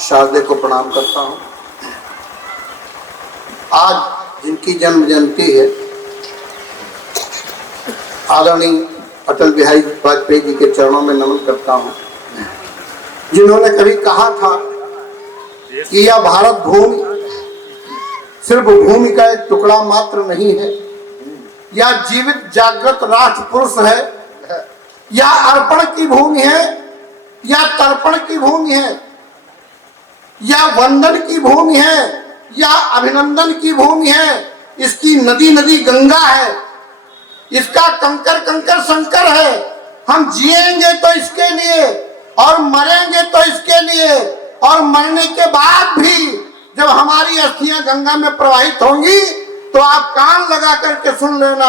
शारदे को प्रणाम करता हूँ। आज जिनकी जन्म जयंती है, आदरणीय अटल बिहारी वाजपेयी जी के चरणों में नमन करता हूँ, जिन्होंने कभी कहा था कि यह भारत भूमि सिर्फ भूमि का एक टुकड़ा मात्र नहीं है, यह जीवित जागृत राष्ट्र पुरुष है, यह अर्पण की भूमि है, यह तर्पण की भूमि है, यह वंदन की भूमि है, यह अभिनंदन की भूमि है। इसकी नदी नदी गंगा है, इसका कंकर कंकर शंकर है। हम जिएंगे तो इसके लिए और मरेंगे तो इसके लिए, और मरने के बाद भी जब हमारी अस्थियां गंगा में प्रवाहित होंगी तो आप कान लगा करके सुन लेना,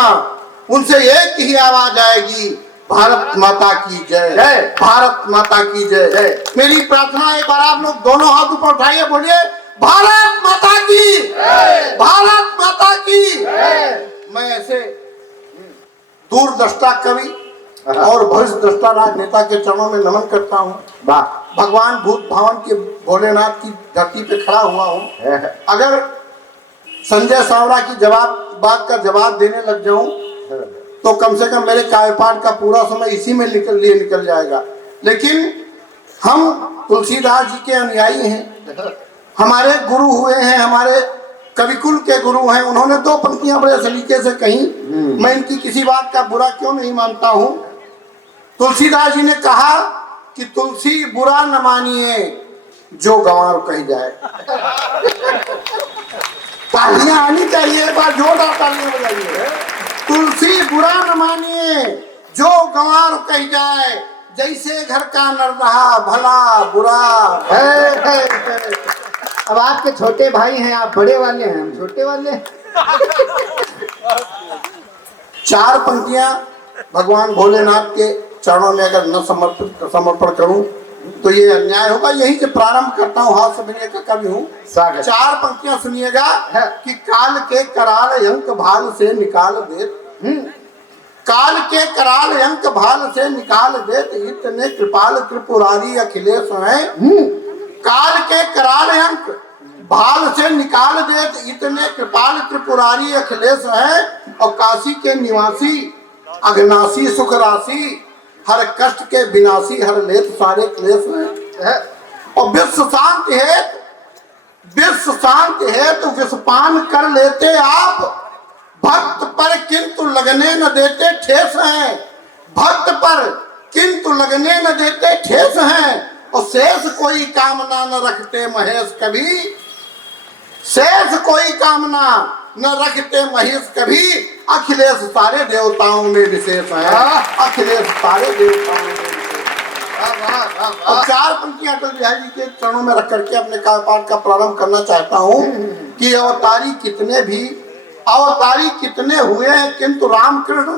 उनसे एक ही आवाज आएगी, भारत माता की जय, भारत माता की जय। मेरी प्रार्थना एक बार आप लोग दोनों हाथ ऊपर उठाइए, बोलिए भारत माता की, भारत माता की। मैं ऐसे दूरदृष्टा कवि और भविष्य दृष्टा राजनेता के चरणों में नमन करता हूँ। भगवान भूत भावन के भोलेनाथ की धरती पे खड़ा हुआ हूँ। अगर संजय सावरा की बात का जवाब देने लग जाऊं तो कम से कम मेरे काव्यपाठ का पूरा समय इसी में निकल जाएगा। लेकिन हम तुलसीदास जी के अनुयायी हैं, हमारे गुरु हुए हैं, हमारे कविकुल के गुरु हैं। उन्होंने दो पंक्तियां बड़े सलीके से कही, मैं इनकी किसी बात का बुरा क्यों नहीं मानता हूं। तुलसीदास जी ने कहा कि तुलसी बुरा न मानिए जो गंवार कही जाए। तालियां आनी चाहिए, एक बार जोरदार तालियां बजाइए। तुलसी बुरा न मानिए जो गंवार कही जाए, जैसे घर का नर रहा भला बुरा है। अब आपके छोटे भाई हैं, आप बड़े वाले हैं, हम छोटे वाले। चार पंक्तियां भगवान भोलेनाथ के चरणों में अगर न समर्पण करूं तो ये अन्याय होगा। यहीं से प्रारंभ करता हूँ, हाथ से का कवि हूँ। चार पंक्तियां सुनिएगा कि काल के कराल अंक भाल से निकाल देत, काल के कराल अंक भाल से निकाल देत, इतने कृपाल त्रिपुरारी अखिलेश हैं। काल के कराल अंक भाल से निकाल देत, इतने कृपाल त्रिपुरारी अखिलेश हैं। और काशी के निवासी अघनासी सुख राशि, हर कष्ट के विनाशी हर लेत सारे क्लेश हैं। और विश्व शांति है तो विषपान कर लेते आप, भक्त पर किंतु लगने न देते ठेस हैं, भक्त पर किंतु लगने न देते ठेस हैं। और शेष कोई कामना न रखते महेश कभी, शेष कोई कामना न रखते महेश कभी, अखिलेश सारे देवताओं में विशेष है, अखिलेश सारे देवताओं में विशेष। और चार पंक्तियां अटल बिहारी जी के चरणों में रख करके अपने काव्यपाठ का प्रारंभ करना चाहता हूँ कि अवतारी कितने हुए हैं किंतु रामकृष्ण,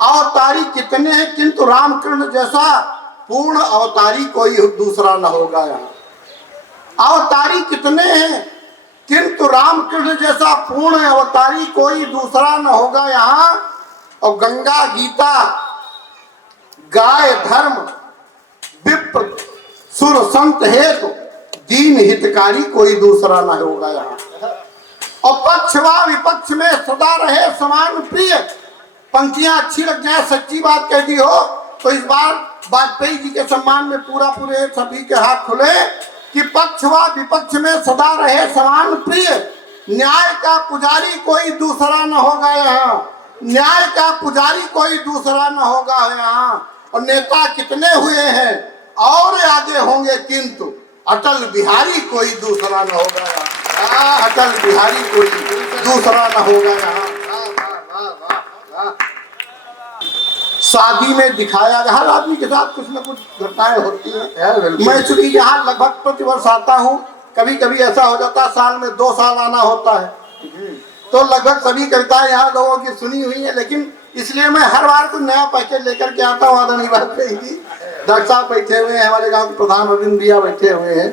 अवतारी कितने हैं किंतु रामकृष्ण जैसा पूर्ण अवतारी कोई दूसरा न होगा यहाँ। अवतारी कितने हैं किंतु रामकृष्ण जैसा पूर्ण अवतारी कोई दूसरा न होगा यहाँ। और गंगा गीता गाय धर्म विप्र सुर संत हेतु दीन हितकारी कोई दूसरा न होगा यहाँ। और पक्ष व विपक्ष में सदा रहे समान प्रिय। पंक्तियां अच्छी लग जाए, सच्ची बात कह दी हो तो इस बार वाजपेयी जी के सम्मान में पूरे सभी के हाथ खुले कि पक्ष व विपक्ष में सदा रहे समान प्रिय, न्याय का पुजारी कोई दूसरा न होगा यहाँ, न्याय का पुजारी कोई दूसरा न होगा यहाँ। और नेता कितने हुए हैं और आगे होंगे किंतु अटल बिहारी कोई दूसरा न होगा यहाँ, अटल बिहारी कोई दूसरा न होगा यहाँ। शादी में दिखाया, हर आदमी के साथ कुछ न कुछ घटनाएं होती हैं। मैं चूंकि यहाँ लगभग प्रतिवर्ष आता हूँ, कभी कभी ऐसा हो जाता है साल में 2 साल आना होता है, तो लगभग सभी कविताएं यहाँ लोगों की सुनी हुई है। लेकिन इसलिए मैं हर बार कुछ नया पैकेज लेकर के आता हूँ। आदरणीय वाजपेयी जी, डॉक्टर साहब बैठे हुए हैं, हमारे गाँव के प्रधान अरविंद भैया बैठे हुए हैं।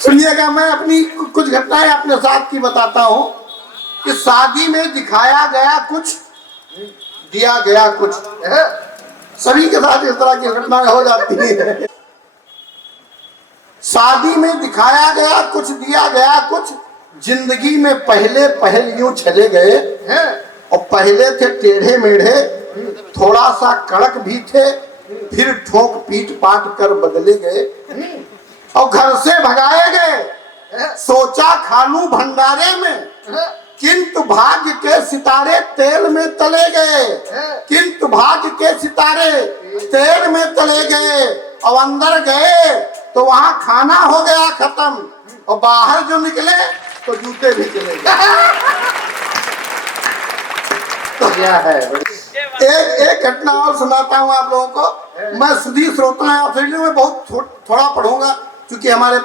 सुनिएगा, मैं अपनी कुछ घटनाएं अपने साथ की बताता हूँ कि शादी में दिखाया गया कुछ, दिया गया कुछ। सभी के साथ इस तरह की घटनाएं हो जाती है। शादी में दिखाया गया कुछ, दिया गया कुछ, जिंदगी में पहले पहल चले गए हैं? और पहले थे टेढ़े मेढ़े, थोड़ा सा कड़क भी थे, फिर ठोक पीट पाट कर बदले गए और घर से भगाए गए। सोचा खालू भंडारे में, किंतु भाग्य के सितारे तेल में तले गए, किंतु भाग्य के सितारे तेल में तले गए। और अंदर गए तो वहां खाना हो गया खत्म, और बाहर जो निकले तो जूते भी चले गए। क्या है? एक घटना और सुनाता हूँ आप लोगों को। मैं सुधी श्रोता है, ऑस्ट्रेलिया में बहुत थोड़ा पढ़ूंगा, क्योंकि हमारे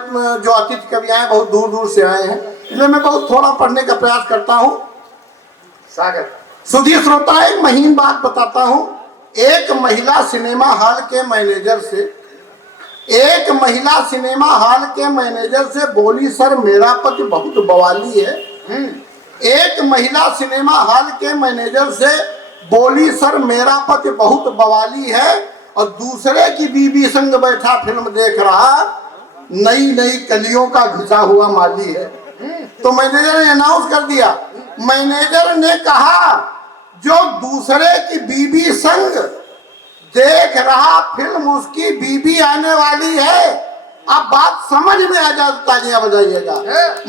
जो अतिथि कवि आए बहुत दूर दूर से आए हैं, इसलिए मैं बहुत थोड़ा पढ़ने का प्रयास करता हूँ। सागर सुधी श्रोता, एक महीन बात बताता हूँ। एक महिला सिनेमा हॉल के मैनेजर से, एक महिला सिनेमा हॉल के मैनेजर से बोली, सर मेरा पति बहुत बवाली है। एक महिला सिनेमा हॉल के मैनेजर से बोली, सर मेरा पति बहुत बवाली है और दूसरे की बीवी संग बैठा फिल्म देख रहा, नई नई कलियों का घिसा हुआ माली है। तो मैनेजर ने अनाउंस कर दिया, मैनेजर ने कहा जो दूसरे की बीवी संग देख रहा फिल्म उसकी बीबी आने वाली है। अब बात समझ में आ जाए, तालियां बजाइएगा।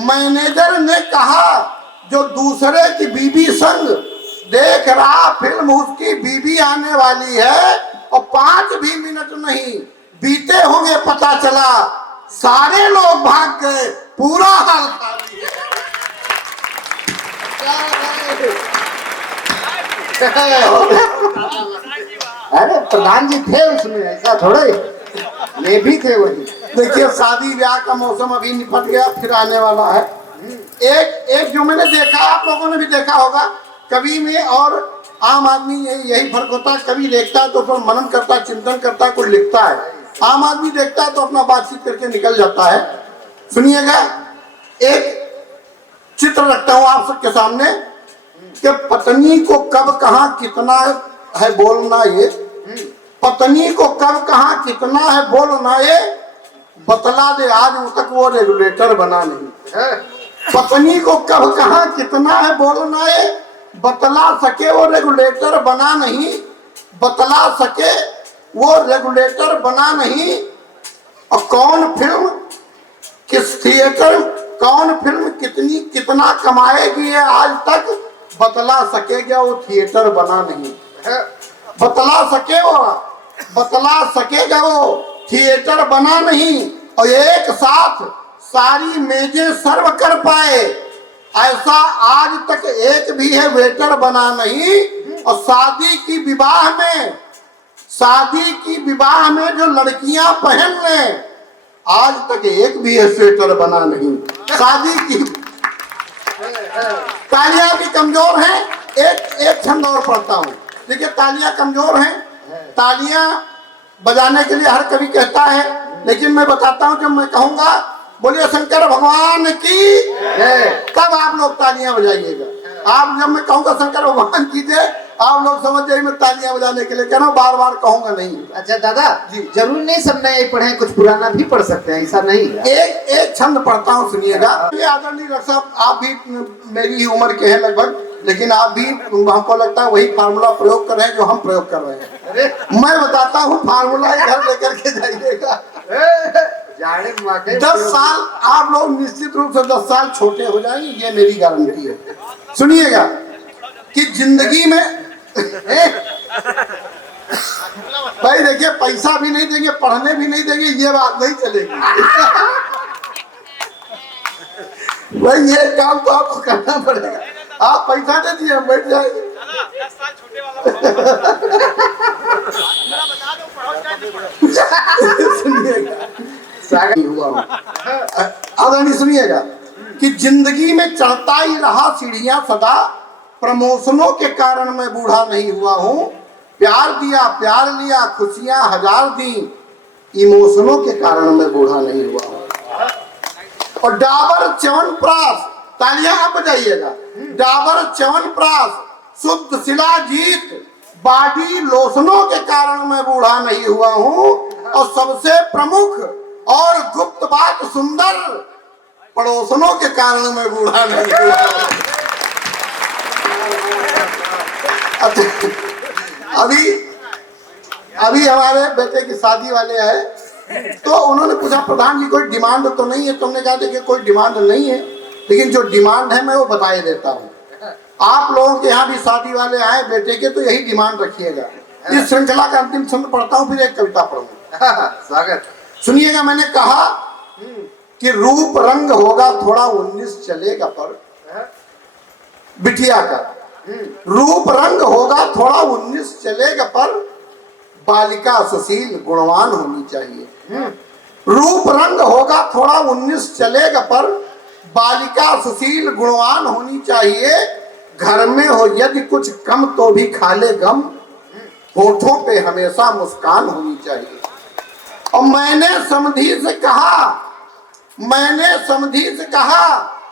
मैनेजर ने कहा जो दूसरे की बीबी संग देख रहा फिल्म उसकी बीबी आने वाली है, और 5 भी मिनट नहीं बीते होंगे, पता चला सारे लोग भाग गए, पूरा हाल खाली है। अरे प्रधान जी थे उसमें, ऐसा थोड़े, ये भी थे वही। देखिए शादी ब्याह का मौसम अभी निपट गया, फिर आने वाला है। एक जो मैंने देखा, आप लोगों ने भी देखा होगा, कवि में और आम आदमी यही फर्क होता है। कवि देखता है तो उसमें मनन करता है, चिंतन करता है, कुछ लिखता है। आम आदमी देखता है तो अपना बातचीत करके निकल जाता है। सुनिएगा, एक चित्र रखता हूं आप सबके सामने कि पत्नी को कब कहां कितना है बोलना, ये पत्नी को कब कहां कितना है बोलना, ये बतला दे आज तक वो रेगुलेटर बना नहीं। पत्नी को कब कहां कितना है बोलना, ये बतला सके वो रेगुलेटर बना नहीं, बतला सके वो रेगुलेटर बना नहीं। और कौन फिल्म किस थिएटर, कौन फिल्म कितनी कितना कमाएगी ये आज तक बतला सकेगा वो थिएटर बना नहीं। बतला सके वो, बतला सकेगा वो थिएटर बना नहीं। और एक साथ सारी मेजें सर्व कर पाए ऐसा आज तक एक भी है वेटर बना नहीं। और शादी की विवाह में, शादी की विवाह में जो लड़कियां पहन लें आज तक एक भी है स्वेटर बना नहीं। शादी की तालियां भी कमजोर हैं। एक छंद और पढ़ता हूँ, देखिए तालियां कमजोर हैं। तालियां बजाने के लिए हर कवि कहता है, लेकिन मैं बताता हूँ जब मैं कहूँगा बोलिए शंकर भगवान की, तब आप लोग तालियां बजाइएगा। आप जब मैं कहूँगा शंकर भगवान की जय, आप लोग समझ जाइए मैं तालियां बजाने के लिए कह रहा हूँ, बार बार कहूँगा नहीं। अच्छा दादा जी, जरूर नहीं सब नए पढ़े, कुछ पुराना भी पढ़ सकते हैं, ऐसा नहीं। एक छंद पढ़ता हूँ, सुनिएगा। आदरणीय डॉक्टर साहब, आप भी मेरी ही उम्र के हैं लगभग, लेकिन आप भी हमको लगता है वही फार्मूला प्रयोग कर रहे हैं जो हम प्रयोग कर रहे हैं। मैं बताता हूँ फार्मूला घर लेकर के जाइएगा। 10 साल आप लोग निश्चित रूप से 10 साल छोटे हो जाएंगे, ये मेरी गारंटी है। सुनिएगा कि जिंदगी में भाई देखिए पैसा भी नहीं देंगे, पढ़ने भी नहीं देंगे, ये बात नहीं चलेगी। भाई ये काम तो आपको करना पड़ेगा। आप पैसा दे दिए हम बैठ जाएंगे। 10 साल छोटे वाला आदरणीय सुनिएगा कि जिंदगी में चढ़ता ही रहा सीढ़ियां सदा, प्रमोशनों के कारण मैं बूढ़ा नहीं हुआ हूँ। प्यार दिया प्यार लिया खुशियां हजार दी, इमोशनों के कारण मैं बूढ़ा नहीं हुआ हूँ। और डाबर च्यवनप्राश, तालियां आप बजाइएगा। डाबर च्यवनप्राश शुद्ध शिलाजीत बॉडी लोशनों के कारण मैं बूढ़ा नहीं हुआ हूं, और सबसे प्रमुख और गुप्त बात सुंदर पड़ोसनों के कारण मैं बूढ़ा नहीं हुआ हूं। अभी अभी हमारे बेटे की शादी वाले आए, तो उन्होंने पूछा प्रधान जी कोई डिमांड तो नहीं है? तुमने कहा देखिए कोई डिमांड नहीं है, लेकिन जो डिमांड है मैं वो बताए देता हूँ। आप लोगों के यहाँ भी शादी वाले आए बेटे के, तो यही डिमांड रखिएगा। इस श्रृंखला का अंतिम छंद पढ़ता हूँ, फिर एक कविता पढ़ूंगा। स्वागत। सुनिएगा, मैंने कहा कि रूप रंग होगा थोड़ा 19 चलेगा, पर बिटिया का रूप रंग होगा थोड़ा 19 चलेगा, पर बालिका सुशील गुणवान होनी चाहिए। रूप रंग होगा थोड़ा 19 चलेगा, पर बालिका सुशील गुणवान होनी चाहिए। घर में हो यदि कुछ कम तो भी खा ले गम, होठों पे हमेशा मुस्कान होनी चाहिए। और मैंने समधी से कहा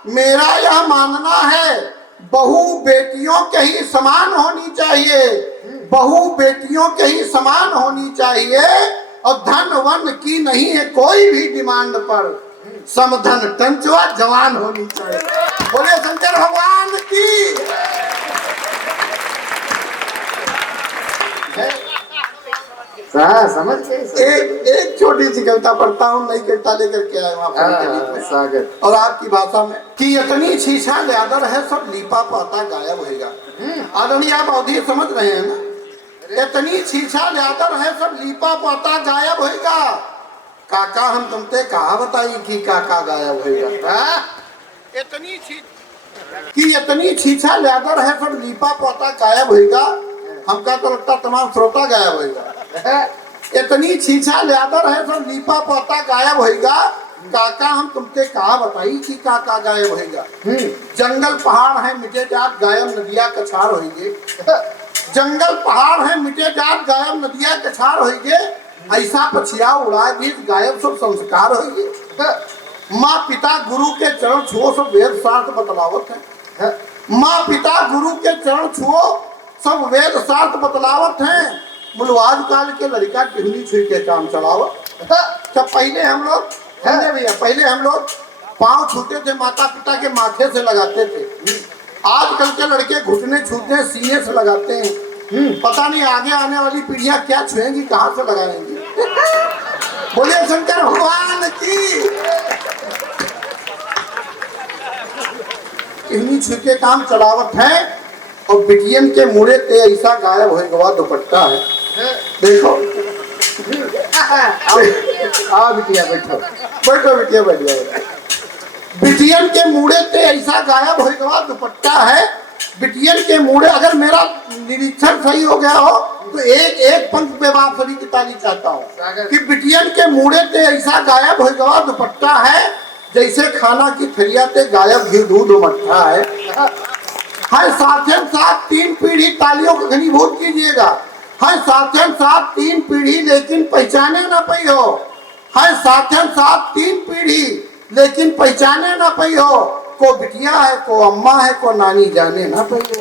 मेरा यह मानना है, बहू बेटियों के ही समान होनी चाहिए, बहू बेटियों के ही समान होनी चाहिए। और धन वन की नहीं है कोई भी डिमांड पर, समधन टंचुआ जवान होनी चाहिए। बोले शंकर भगवान की। समझ गए। एक छोटी सी कविता पढ़ता हूँ, नई कविता लेकर के आए वहाँ स्वागत। और आपकी भाषा में कि इतनी छीछा ल्यादर है सब लीपा पाता गायब होएगा। आदरणीय आप अवधि समझ रहे हैं ना? इतनी छीछा ल्यादर है सब लीपा पाता गायब होएगा। काका हम तुमसे कहा बताई कि काका गायब होएगा। इतनी छीछा ल्यादर है सब लीपा पाता गायब होएगा। हमका तो लगता तमाम श्रोता गायब होएगा। इतनी छीछा ल्यादर है सब लीपा पाता गायब होएगा। काका हम तुमसे कहा बताई कि काका गायब होएगा। जंगल पहाड़ है मिटे जात गायब नदिया कछार होएंगे। जंगल पहाड़ है मिटे जात गायब नदिया कछार होएंगे। ऐसा पछिया उड़ा दी गायब सब संस्कार होएंगे। माँ पिता गुरु के चरण छुओ सब वेद शास्त्र बतलावत है। माँ पिता गुरु के चरण छुओ सब वेद शास्त्र बतलावत हैं। मुलवाज काल के लड़का टिहनी छुई के काम चलावत। जब पहले हम लोग भैया पहले हम लोग पाँव छूते थे, माता पिता के माथे से लगाते थे। आजकल के लड़के घुटने छूते हैं, सीने से लगाते हैं। पता नहीं आगे आने वाली पीढ़ियां क्या छुएंगी, कहाँ से लगाएंगी। बोले शंकर भगवान की। टिहनी छुई के काम चलावत है। और बिटियन के मुड़े ते ऐसा गायब हो गवा दुपट्टा है। देखो बिटिया बैठो बैठो बिटिया बैठ जाओ। बिटियन के मुड़े ते ऐसा गायब हो गवा दुपट्टा है। बिटियन के मुड़े, अगर मेरा निरीक्षण सही हो गया हो तो एक पंक्ति पे बापरी की ताली चाहता हूँ कि बिटियन के मुड़े ते ऐसा गायब हो गवा दुपट्टा है, जैसे खाना की थरिया ते गायब घी दूध मट्ठा है। साथ साथ 3 पीढ़ी तालियों का घनीभूत कीजिएगा। साथ 3 पीढ़ी लेकिन पहचाने ना पाई हो। साथ 3 पीढ़ी लेकिन पहचाने ना पाई हो। को बिटिया है, को अम्मा है, को नानी जाने ना पाई हो।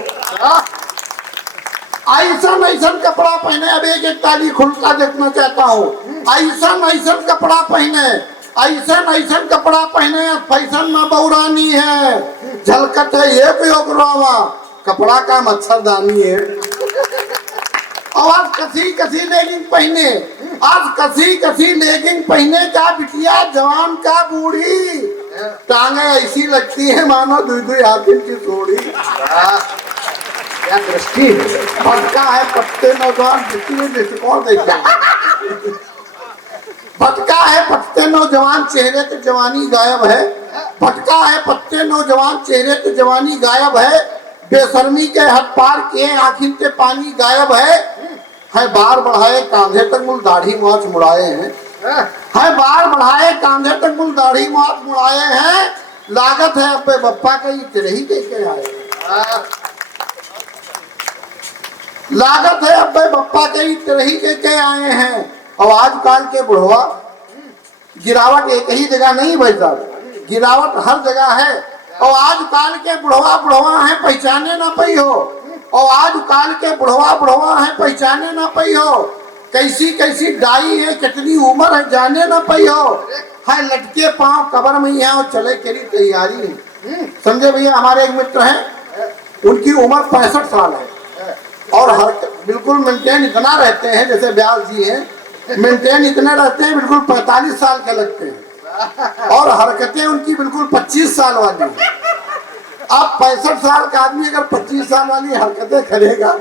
ऐसा कपड़ा पहने, अब एक ताली खुलता देखना चाहता हूँ। ऐसा कपड़ा पहने, ऐसा कपड़ा पहने, फैशन में बौरानी है, झलकत है ये योगरावा, कपड़ा का मच्छरदानी है। और आज कसी लेगिंग पहने, आज कसी लेगिंग पहने का बिटिया जवान का बूढ़ी, टांगे ऐसी लगती है मानो दुई हाथिन की थोड़ी। क्या दृष्टि है। भटका है पत्ते नौजवान दृष्टिकोण देखते हैं। भटका है पत्ते नौजवान चेहरे पे जवानी गायब है। भटका है पत्ते नौजवान चेहरे पे जवानी गायब है। बेशर्मी के हद पार किए आखिर के पानी गायब है बार बढ़ाए कांधे तक मुल दाढ़ी माछ मुड़ाए हैं। बार बढ़ाए कांधे तक मुल दाढ़ी माछ मुड़ाए हैं। लागत है अब्बे बप्पा का ही देखे आए। लागत है अब्बे बप्पा के ही देखे आए हैं। और आजकल के बुढ़वा गिरावट एक ही जगह नहीं भाई साहब, गिरावट हर जगह है। और आजकल के बुढ़वा है पहचाने ना पाई हो। और आज काल के बुढ़वा बुढ़वा है पहचाने ना पई हो, कैसी कैसी डाई है, कितनी उम्र है जाने ना पई हो, है लटके पांव कबर में यहाँ और चले केरी तैयारी है। समझे भैया, हमारे एक मित्र हैं, उनकी उम्र 65 साल है और हर बिल्कुल मेंटेन इतना रहते हैं, जैसे ब्यास जी हैं मेंटेन इतने रहते हैं, बिल्कुल 45 साल के लगते हैं और हरकतें उनकी बिल्कुल 25 साल वाली हैं। अब 65 साल का आदमी अगर 25 साल वाली हरकतें करेगा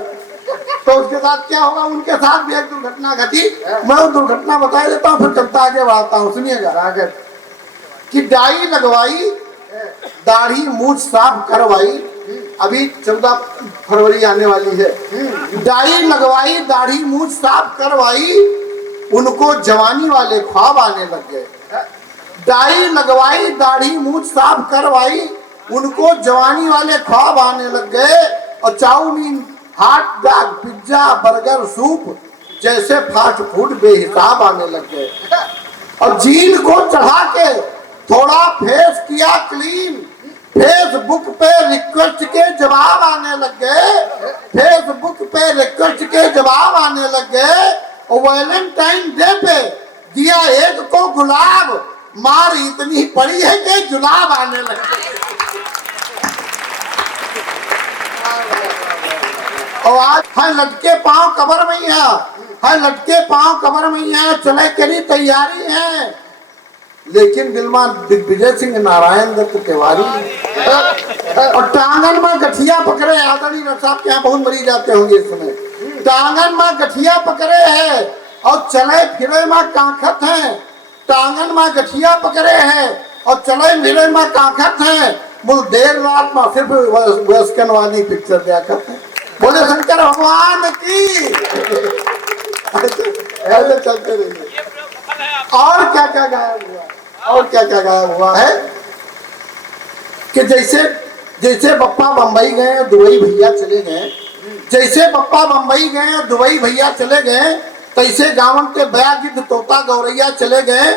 तो उसके साथ क्या होगा। उनके साथ भी एक दुर्घटना घटी, मैं वो दुर्घटना बता देता हूँ, फिर कविता आगे बढ़ाता हूँ। सुनिएगा कि डाई लगवाई, दाढ़ी मूछ साफ करवाई, अभी 14 फरवरी आने वाली है, डाई लगवाई दाढ़ी मूछ साफ करवाई, उनको जवानी वाले ख्वाब आने लग गए। डाई लगवाई दाढ़ी मूछ साफ करवाई, उनको जवानी वाले ख्वाब आने लग गए और chowmein hot dog pizza burger soup जैसे फास्ट फूड बेहिसाब आने लग गए। और जीन को चढ़ा के थोड़ा फेस किया क्लीन, फेसबुक पे रिक्वेस्ट के जवाब आने लग गए, फेसबुक पे रिक्वेस्ट के जवाब आने लग गए। और वैलेंटाइन डे पे दिया एक को गुलाब, मार इतनी पड़ी है कि जुलाब आने लग गए। और आज है लटके पांव कबर में है लटके पांव कबर में है, चले करी तैयारी है, लेकिन दिलमा दिग्विजय सिंह नारायण दत्त तिवारी और टांगन में गठिया पकड़े। आदरणीय डॉक्टर साहब के यहाँ बहुत मरीज जाते होंगे इस समय। टांगन में गठिया पकड़े है और चले फिरे में कांखत है, टांगन में गठिया पकड़े है और चले फिरे में कांखत है। मुझ देर रात में सिर्फ वयस्कन वाली पिक्चर देखते हैं। बोले शंकर भगवान की। ऐसे चलते रहिए। और क्या क्या गायब हुआ, और क्या क्या गायब हुआ है कि जैसे बप्पा बम्बई गए, दुबई भैया चले गए, जैसे बप्पा बम्बई गए दुबई भैया चले गए, तैसे गावन के बया गिद्ध तोता गौरैया चले गए।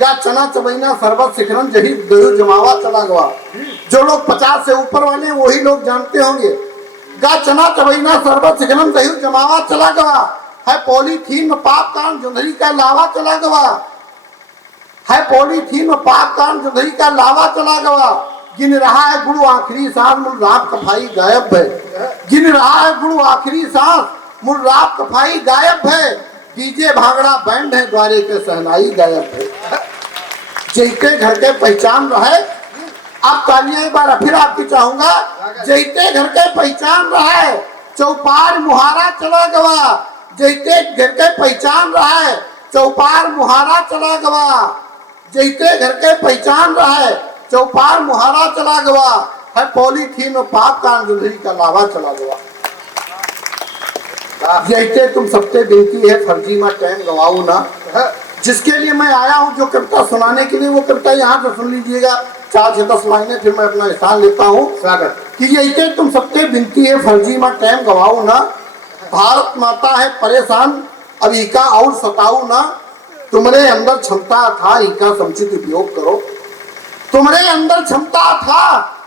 गा चना चबैना सरबत शिखरन जही दही जमावा चला गवा। जो लोग 50 से ऊपर वाले वही लोग जानते होंगे। गा चना चबैना सरबत शिखरन दही जमावा चला गवा है, पॉलीथीन में पाप कान जुंधरी का लावा चला गवा है, पॉलीथीन में पाप कान जुंधरी का लावा चला गवा। गिन रहा है गुरु आखिरी सांस, मुल रात कफाई गायब है। गिन रहा है गुरु आखिरी सांस, मुल रात कफाई गायब है। डीजे भांगड़ा बैंड है, द्वारे के सहनाई गायब है। जैते घर के पहचान रहे, अब तालियां एक बार फिर आपकी चाहूंगा। जैते घर के पहचान रहे, चौपार मुहारा चला गवा। जैते घर के पहचान रहे, चौपार मुहारा चला गवा। जैते घर के पहचान रहे, चौपार मुहारा चला गवा है, पॉलीथीन और पाप कान जुंधरी का लावा चला गवा। जैसे तुम सबसे विनती है फर्जी में टाइम गवाऊ ना। जिसके लिए मैं आया हूँ जो कविता सुनाने के लिए, वो कविता यहाँ से सुन लीजिएगा, 4 से 10 लाइनें, फिर मैं अपना स्थान लेता हूँ। स्वागत कि जैसे तुम सबसे विनती है फर्जी में टाइम गवाऊ ना। भारत माता है परेशान, अब इका और सताऊ ना। तुम्हारे अंदर क्षमता था, इका समुचित उपयोग करो। तुम्हारे अंदर क्षमता था,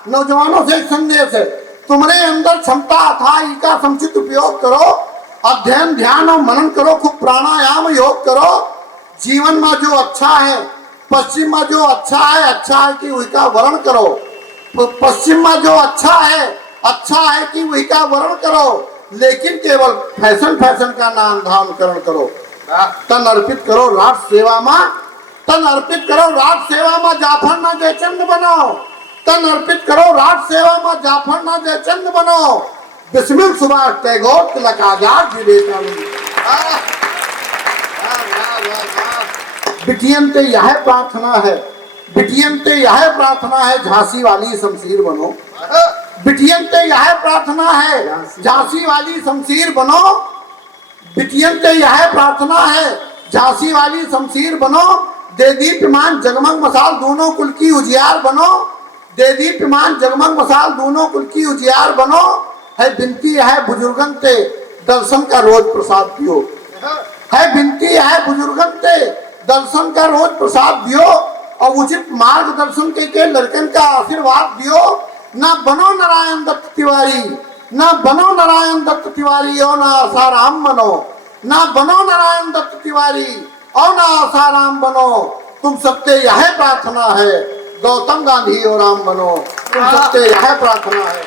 नौजवानों से एक संदेश है, तुम्हारे अंदर क्षमता था, इका समुचित उपयोग करो। अध्ययन ध्यान और मनन करो, खूब प्राणायाम योग करो। जीवन में जो अच्छा है, पश्चिम में जो अच्छा है कि वही का वर्ण करो। पश्चिम में जो अच्छा है कि वही का वर्ण करो। लेकिन केवल फैशन का नाम धाम करण करो। तन अर्पित करो राष्ट्र सेवा में, तन अर्पित करो राष्ट्र सेवा में, जाफर ना जयचंद बनो। तन अर्पित करो राष्ट्र सेवा में, जाफर ना जयचंद बनो। बिस्मिल सुभाष टैगोर तिलक आजाद विवेकानंद। बिटियन ते यह प्रार्थना है, बिटियन ते यह प्रार्थना है, झांसी वाली शमशीर बनो। बिटियन ते यह प्रार्थना है, झांसी वाली शमशीर बनो। बिटियन ते यह प्रार्थना है, झांसी वाली शमशीर बनो। दे दीप्यमान जगमग मसाल दोनों कुल की उजियार बनो। दे दीप्यमान जगमग मसाल दोनों कुल की उजियार बनो। है विनती है बुजुर्गन ते दर्शन का रोज प्रसाद दियो। है विनती है बुजुर्गन ते दर्शन का रोज प्रसाद दियो। और उचित मार्गदर्शन के लड़कन का आशीर्वाद दियो। ना बनो नारायण दत्त तिवारी, ना बनो नारायण दत्त तिवारी और ना आसाराम बनो, ना बनो नारायण दत्त तिवारी और ना आसाराम बनो, तुम सबसे यह प्रार्थना है गौतम गांधी और राम बनो, तुम सबसे यह प्रार्थना है।